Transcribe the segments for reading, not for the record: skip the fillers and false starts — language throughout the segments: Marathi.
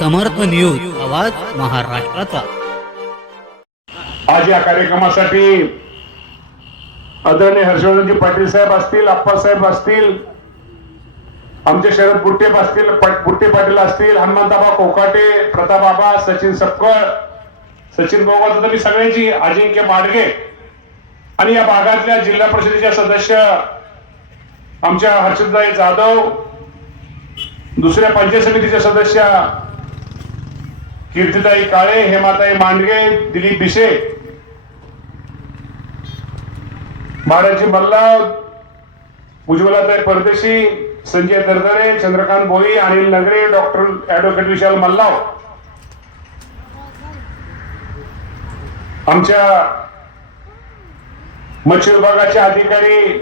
समर्थ न्यूज, आवाज महाराष्ट्राचा। आज या कार्यक्रमासाठी आदरणीय हर्षवर्धनजी पाटील साहेब असतील, आप्पासाहेब असतील, आमचे शरद बुट्टे असतील, बुट्टे पाटील असतील, हनुमंताबा कोकाटे, प्रतापबाबा, सचिन सपकळ, सचिन गोगावत, मी सगळ्यांची, अजिंक्य माडगे आणि या भागातल्या जिल्हा परिषदेच्या सदस्य आमच्या हर्षदाई जाधव, दुसऱ्या पंचायत समितीच्या सदस्य कीर्तिताई काळे, हेमाताई मांडगे, दिलीप बिशे, बाळाजी मल्लाव, उज्ज्वलाताई परदेशी, संजय दरदरे, चंद्रकांत भोई, अनिल नगरे, डॉक्टर ऍडव्होकेट विशाल मल्लाव, आमच्या मत्स्य विभागाचे अधिकारी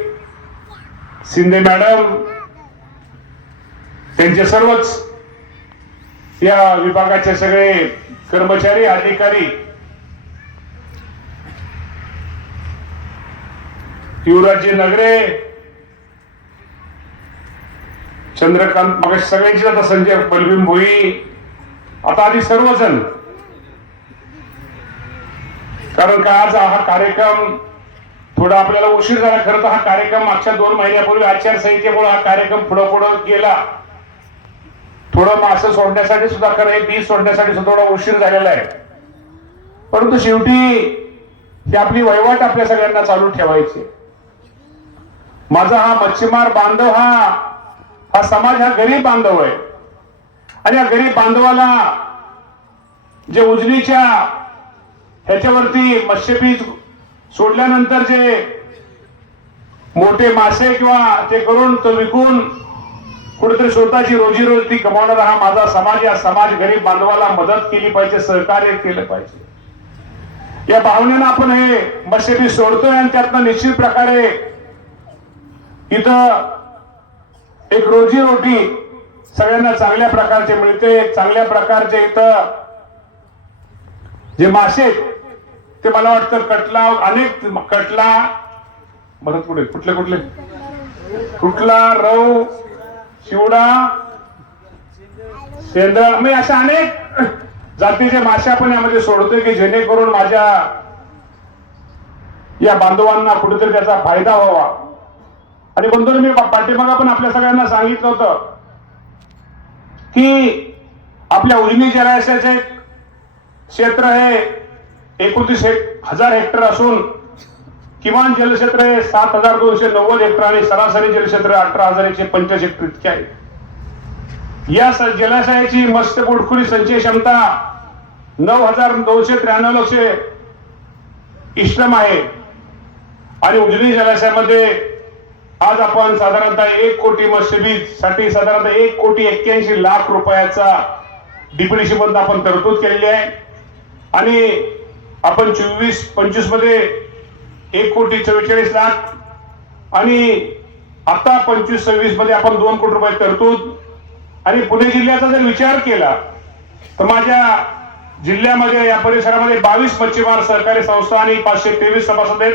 शिंदे मॅडम, त्यांचे सर्वच या विभागाचे सगळे कर्मचारी, अधिकारी, युवराजी नगरे, चंद्रकांत, मग सगळ्यांची, आता संजय बलभीम भोई, आता आधी सर्वजण, कारण का आज हा कार्यक्रम थोडा आपल्याला उशीर झाला। खरं तर हा कार्यक्रम मागच्या 2 महिन्यापूर्वी आचारसंहितेमुळे हा कार्यक्रम पुढे गेला, थोडं मासं सोडण्यासाठी सुद्धा, खरं बी सोडण्यासाठी सुद्धा थोडा उशीर झालेला आहे, परंतु शेवटी ही आपली वहिवाट आपल्या सगळ्यांना चालू ठेवायची। माझा हा मच्छीमार बांधव, हा समाज, हा गरीब बांधव आहे आणि या गरीब बांधवाला जे उजनीच्या ह्याच्यावरती मत्स्यबीज सोडल्यानंतर जे मोठे मासे किंवा ते करून तो विकून कुठेतरी स्वतःची रोजीरोटी कमावणारा हा माझा समाज, या समाज गरीब बांधवाला मदत केली पाहिजे, सहकार्य केलं पाहिजे। या भावनेनं आपण हे मत्स्यबीज सोडतोय आणि त्यातनं निश्चित प्रकारे इथं एक रोजीरोटी सगळ्यांना चांगल्या प्रकारचे मिळते। चांगल्या प्रकारचे इथं जे मासे ते मला वाटतं कटला, अनेक कटला, बरं कुठले कुठला, रव, शिवडा, सेंदळ, मी अशा अनेक जातीचे मासे आपण यामध्ये सोडतोय की जेणेकरून माझ्या या बांधवांना कुठेतरी त्याचा फायदा व्हावा। आणि बंधूंनो, मी पाठीमागे पण आपल्या सगळ्यांना सांगितलं होतं की आपल्या उजनी जलाशयाचे क्षेत्र हे 29,000 हेक्टर असून किमान जलक्षेत्र हे 7,290 हेक्टर आणि सरासरी जलक्षेत्र 18,185 हेक्टर इतके आहे। या जलाशयाची मत्स्य पोटखोरी संचय क्षमता 9,993 लक्ष इष्टम आहे आणि उजनी जलाशयामध्ये आज आपण साधारणतः 1 कोटी मत्स्यबीज साठी साधारणतः 1,81,00,000 रुपयाचा डीपीडीसी मध्ये आपण तरतूद केलेली आहे आणि आपण 24-25 मध्ये 1,44,00,000 आणि आता 25-26 मध्ये आपण 2 कोटी रुपये तरतूद। आणि पुणे जिल्ह्याचा जर विचार केला तर माझ्या जिल्ह्यामध्ये या परिसरामध्ये 22 मच्छीमार सहकारी संस्था आणि 523 सभासद आहेत।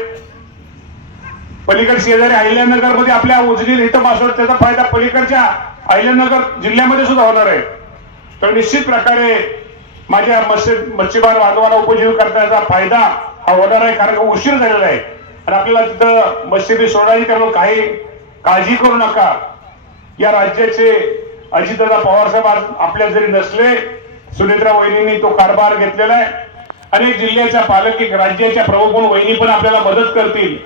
पलीकडे शेजारी अहिल्यानगर मध्ये आपल्या उजनी इथं मासोड, त्याचा फायदा पलीकडच्या अहिल्यानगर जिल्ह्यामध्ये सुद्धा होणार आहे। तर निश्चित प्रकारे माझ्या मच्छीमार बांधवाला उपजीविका करण्याचा फायदा हा होणार आहे, कारण उशीर झालेला आहे आणि आपल्याला तिथं मत्स्यबीज सोडायची, त्यामुळे काही काळजी करू नका। या राज्याचे अजितदादा पवार साहेब आपल्या जरी नसले, सुनेत्रा वहिनींनी तो कारभार घेतलेला आहे। अनेक जिल्ह्याच्या पालक, राज्याच्या प्रमुख म्हणून वहिनी पण आपल्याला मदत करतील।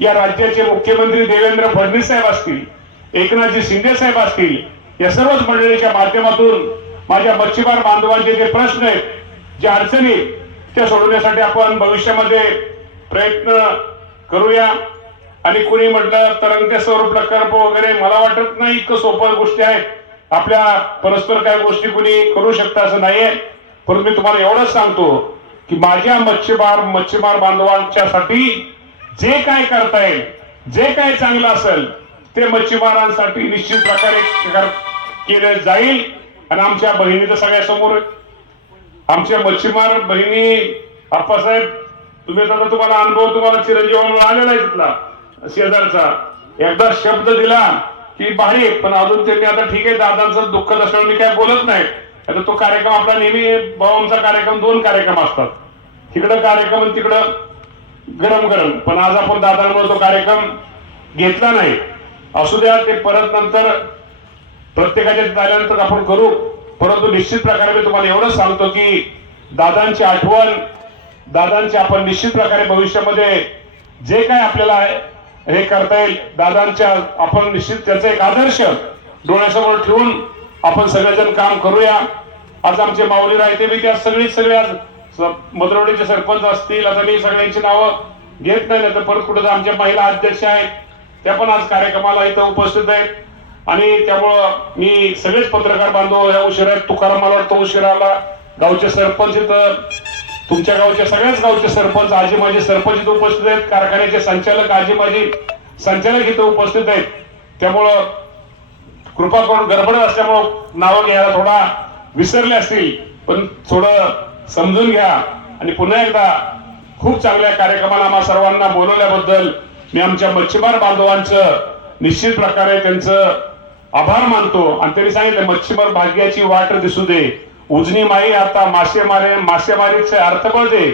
या राज्याचे मुख्यमंत्री देवेंद्र फडणवीस साहेब असतील, एकनाथजी शिंदे साहेब असतील, या सर्वच मंडळीच्या माध्यमातून माझ्या मच्छीमार बांधवांचे जे प्रश्न आहेत, ज्या अडचणी, त्या सोडवण्यासाठी आपण भविष्यामध्ये प्रयत्न करूया। आणि कुणी म्हटलं तरंगते सौर प्रकल्प वगैरे, मला वाटत नाही इतकं सोपं गोष्टी आहेत, आपल्या परस्पर काही गोष्टी कुणी करू शकता असं नाहीये। परंतु मी तुम्हाला एवढंच सांगतो की माझ्या मच्छीमार बांधवांच्यासाठी जे काय करता येईल, जे काय चांगलं असेल ते मच्छीमारांसाठी निश्चित प्रकारे केलं जाईल। आणि आमच्या बहिणी तर सगळ्या समोर, आमच्या मच्छीमार बहिणी, आप्पासाहेब तुम्ही आता तुम्हाला अनुभव, तुम्हाला चिरंजीव आलेला आहे तिथला शेजारचा, एकदा शब्द दिला की भारी, पण अजून त्यांनी आता ठीक आहे दादांचं दुःख असल्यामुळे मी काय बोलत नाही, आता तो कार्यक्रम आपला नेहमी भावांचा कार्यक्रम 2 कार्यक्रम असतात, इकडं कार्यक्रम आणि तिकडं गरम गरम. पण आज आपण दादांमुळे तो कार्यक्रम घेतला नाही. असू द्या, ते परत नंतर प्रत्येकाच्या झाल्यानंतर आपण करू. परंतु निश्चित प्रकारे मी तुम्हाला एवढंच सांगतो की दादांची आठवण, दादांची आपण निश्चित प्रकारे भविष्यामध्ये जे काय आपल्याला हे करता येईल, दादांच्या आपण निश्चित त्याचा एक आदर्श डोळ्यासमोर ठेवून आपण सगळेजण काम करूया. आज आमचे माऊली राहते मी त्या सगळे आज मदरवडीचे सरपंच असतील, आता मी सगळ्यांची नावं घेत नाही, तर परत कुठे आमच्या महिला अध्यक्ष आहेत त्या पण आज कार्यक्रमाला इथं उपस्थित आहेत. आणि त्यामुळं मी सगळेच पत्रकार बांधव या उशिरा आहेत. तुकाराम मला वाटतं उशिरा आला. गावचे सरपंच इथं, तुमच्या गावचे सगळ्याच गावचे सरपंच, आजी माझे सरपंच इथं उपस्थित आहेत. कारखान्याचे संचालक, आजी माझी संचालक इथं उपस्थित आहेत. त्यामुळं कृपा करून गडबड असल्यामुळं नावं घ्यायला थोडा विसरले असतील, पण थोडं समजून घ्या. आणि पुन्हा एकदा खूप चांगल्या कार्यक्रमाला आम्हा सर्वांना बोलवल्याबद्दल मी आमच्या मच्छीमार बांधवांचं निश्चित प्रकारे त्यांचं आभार मानतो. आणि त्यांनी सांगितलं मच्छीमार भाग्याची वाट दिसू दे, उजनी माई आता मासेमारीचे अर्थबळ दे.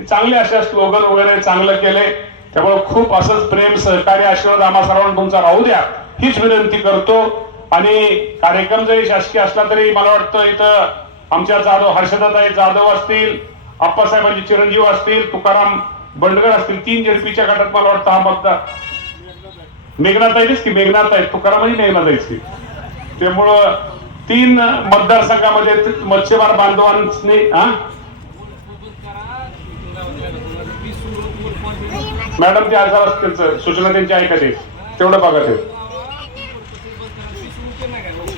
चांगले अशा स्लोगन वगैरे चांगलं केले. त्यामुळे खूप असंच प्रेम, सहकार्य, आशीर्वाद आम्हा सर्वांना तुमचा राहू द्या हीच विनंती करतो. आणि कार्यक्रम जरी शासकीय असला तरी मला वाटतं इथं आमच्या जाधव, हर्षदाताई जाधव असतील, आप्पासाहेबांचे चिरंजीव असतील, तुकाराम बंडगर असतील, 3 जेडपीच्या गटात मला वाटतं हा मतदार मेघनाताईच की मेघनाताई, तुकाराम आणि मेघनाताईच की. त्यामुळं 3 मतदारसंघामध्ये मच्छीमार बांधवांनी मॅडम ते आजार त्यांचं सूचना त्यांची ऐका ते तेवढं बघा ते.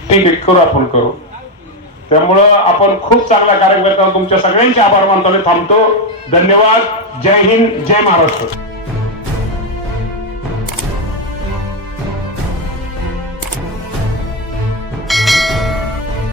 ठीक आहे, करू आपण करू. त्यामुळं आपण खूप चांगला कार्यक्रम करतो. तुमच्या सगळ्यांचे आभार मानतो आणि थांबतो. धन्यवाद. जय हिंद, जय महाराष्ट्र.